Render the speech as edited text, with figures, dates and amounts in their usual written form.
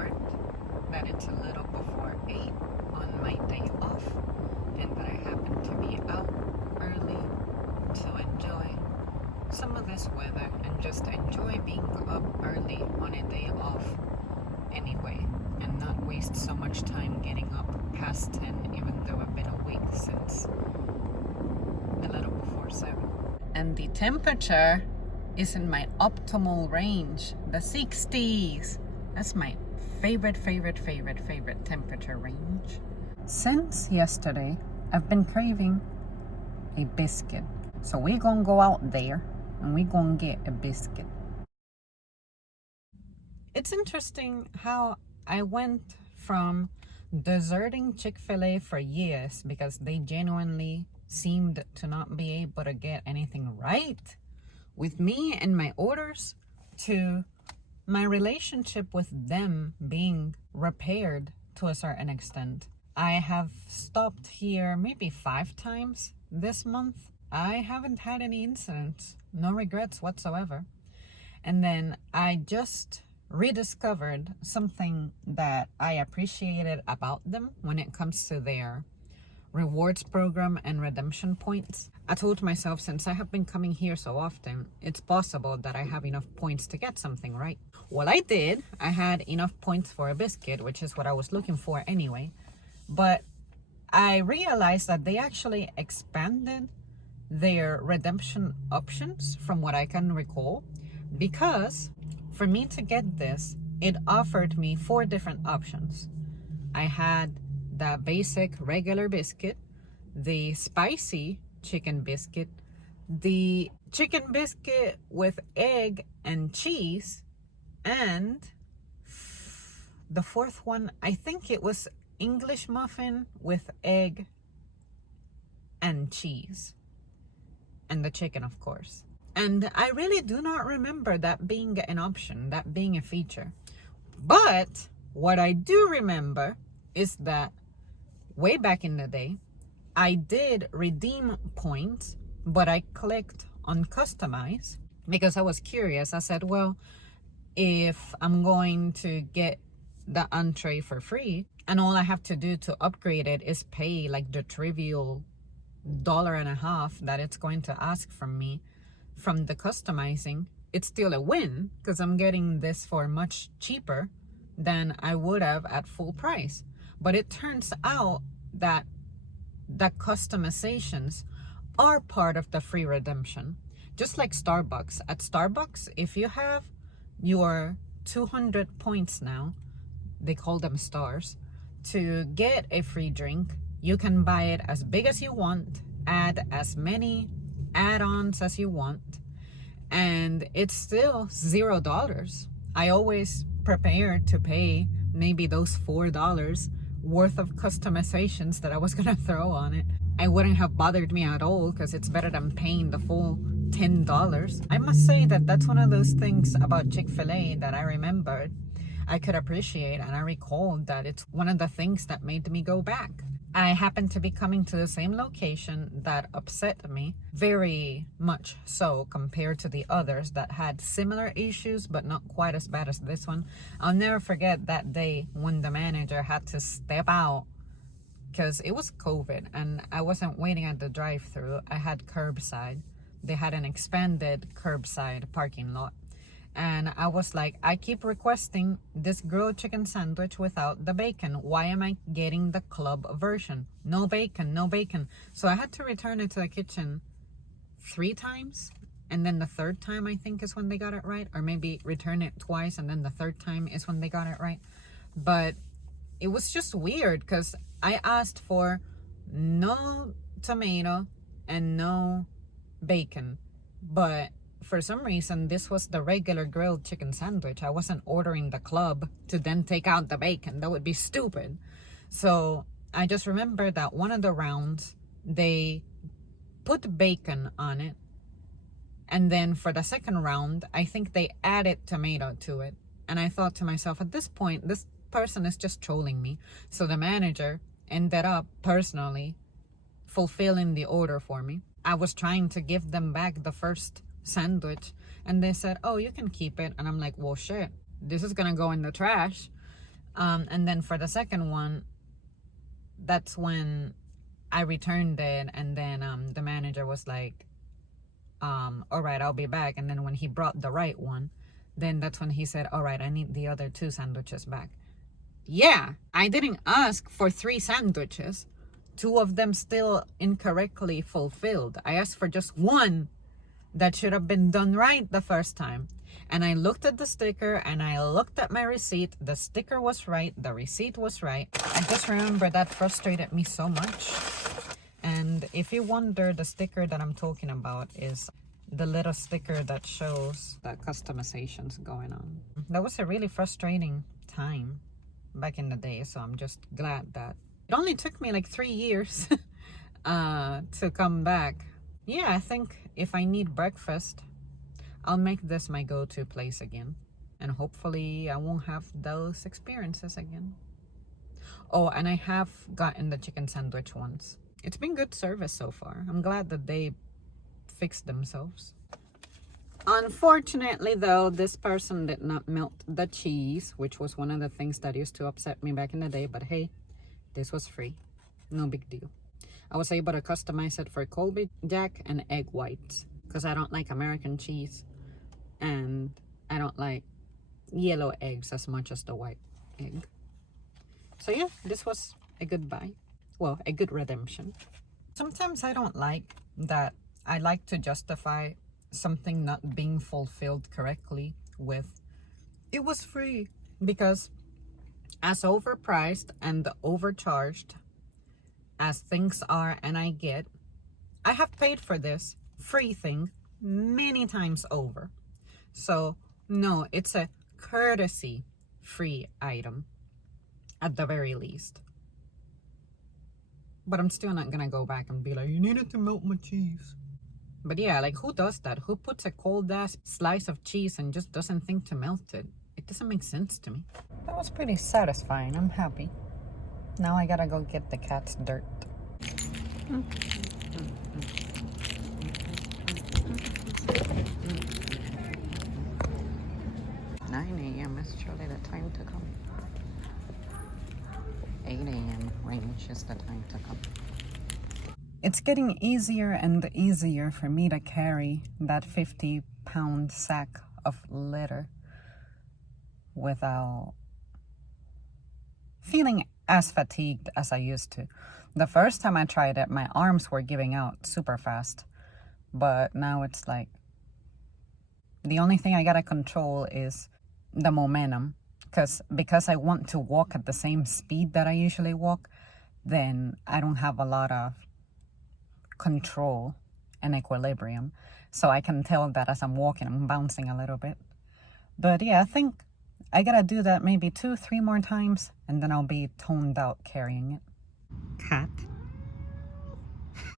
report that it's a little before 8 on my day off and that I happen to be out early to enjoy some of this weather and just enjoy being up early on a day off anyway and not waste so much time getting up past 10, even though it's been a week since a little before 7. And the temperature is in my optimal range, the 60s. That's my favorite temperature range. Since yesterday, I've been craving a biscuit. So we're gonna go out there and we're gonna get a biscuit. It's interesting how I went from deserting Chick-fil-A for years because they genuinely seemed to not be able to get anything right with me and my orders to my relationship with them being repaired to a certain extent. I have stopped here maybe 5 times this month. I haven't had any incidents, no regrets whatsoever. And then I just rediscovered something that I appreciated about them when it comes to their rewards program and redemption points. I told myself, since I have been coming here so often, it's possible that I have enough points to get something, right? Well, I did. I had enough points for a biscuit, which is what I was looking for anyway. But I realized that they actually expanded their redemption options from what I can recall, because for me to get this, it offered me 4 different options. I had the basic regular biscuit, the spicy chicken biscuit, the chicken biscuit with egg and cheese, and the 4th one, I think it was English muffin with egg and cheese, and the chicken, of course. And I really do not remember that being an option, that being a feature. But what I do remember is that way back in the day, I did redeem points, but I clicked on customize because I was curious. I said, well, if I'm going to get the entree for free and all I have to do to upgrade it is pay like the trivial $1.50 that it's going to ask from me from the customizing, it's still a win because I'm getting this for much cheaper than I would have at full price. But it turns out that the customizations are part of the free redemption. Just like Starbucks. At Starbucks, if you have your 200 points now, they call them stars, to get a free drink, you can buy it as big as you want, add as many add-ons as you want, and it's still $0. I always prepared to pay maybe those $4 worth of customizations that I was gonna throw on it. It wouldn't have bothered me at all because it's better than paying the full $10. I must say that that's one of those things about Chick-fil-A that I remembered I could appreciate, and I recalled that it's one of the things that made me go back. I happened to be coming to the same location that upset me very much so compared to the others that had similar issues but not quite as bad as this one. I'll never forget that day when the manager had to step out because it was COVID and I wasn't waiting at the drive-thru. I had curbside. They had an expanded curbside parking lot. And I was like, I keep requesting this grilled chicken sandwich without the bacon. Why am I getting the club version? No bacon, no bacon. So I had to return it to the kitchen 3 times. And then the 3rd time, I think, is when they got it right. Or maybe return it twice and then the 3rd time is when they got it right. But it was just weird because I asked for no tomato and no bacon. But for some reason, this was the regular grilled chicken sandwich. I wasn't ordering the club to then take out the bacon. That would be stupid. So I just remember that one of the rounds, they put bacon on it. And then for the 2nd round, I think they added tomato to it. And I thought to myself, at this point, this person is just trolling me. So the manager ended up personally fulfilling the order for me. I was trying to give them back the first sandwich and they said, oh, you can keep it. And I'm like, well, shit, this is gonna go in the trash. And then for the second one, that's when I returned it, and then the manager was like, all right, I'll be back. And then when he brought the right one, then that's when he said, all right, I need the other 2 sandwiches back. Yeah, I didn't ask for 3 sandwiches. 2 of them still incorrectly fulfilled. I asked for just 1 that should have been done right the first time. And I looked at the sticker and I looked at my receipt. The sticker was right. The receipt was right. I just remember that frustrated me so much. And if you wonder, the sticker that I'm talking about is the little sticker that shows the customizations going on. That was a really frustrating time back in the day. So I'm just glad that it only took me like 3 years to come back. Yeah, I think if I need breakfast, I'll make this my go-to place again. And hopefully I won't have those experiences again. Oh, and I have gotten the chicken sandwich once. It's been good service so far. I'm glad that they fixed themselves. Unfortunately, though, this person did not melt the cheese, which was one of the things that used to upset me back in the day. But hey, this was free. No big deal. I was able to customize it for Colby Jack and egg whites because I don't like American cheese. And I don't like yellow eggs as much as the white egg. So yeah, this was a good buy. Well, a good redemption. Sometimes I don't like that I like to justify something not being fulfilled correctly with, it was free. Because as overpriced and overcharged as things are and I have paid for this free thing many times over. So no, it's a courtesy free item at the very least. But I'm still not gonna go back and be like, you needed to melt my cheese. But yeah, like who does that? Who puts a cold ass slice of cheese and just doesn't think to melt it? It doesn't make sense to me. That was pretty satisfying. I'm happy. Now I gotta go get the cat's dirt. 9 a.m. is surely the time to come. 8 a.m. range is the time to come. It's getting easier and easier for me to carry that 50-pound sack of litter without feeling as fatigued as I used to. The first time I tried it, my arms were giving out super fast. But now it's like the only thing I gotta control is the momentum. Because I want to walk at the same speed that I usually walk, then I don't have a lot of control and equilibrium. So I can tell that as I'm walking, I'm bouncing a little bit. But yeah, I think I gotta do that maybe 2-3 more times, and then I'll be toned out carrying it. Cat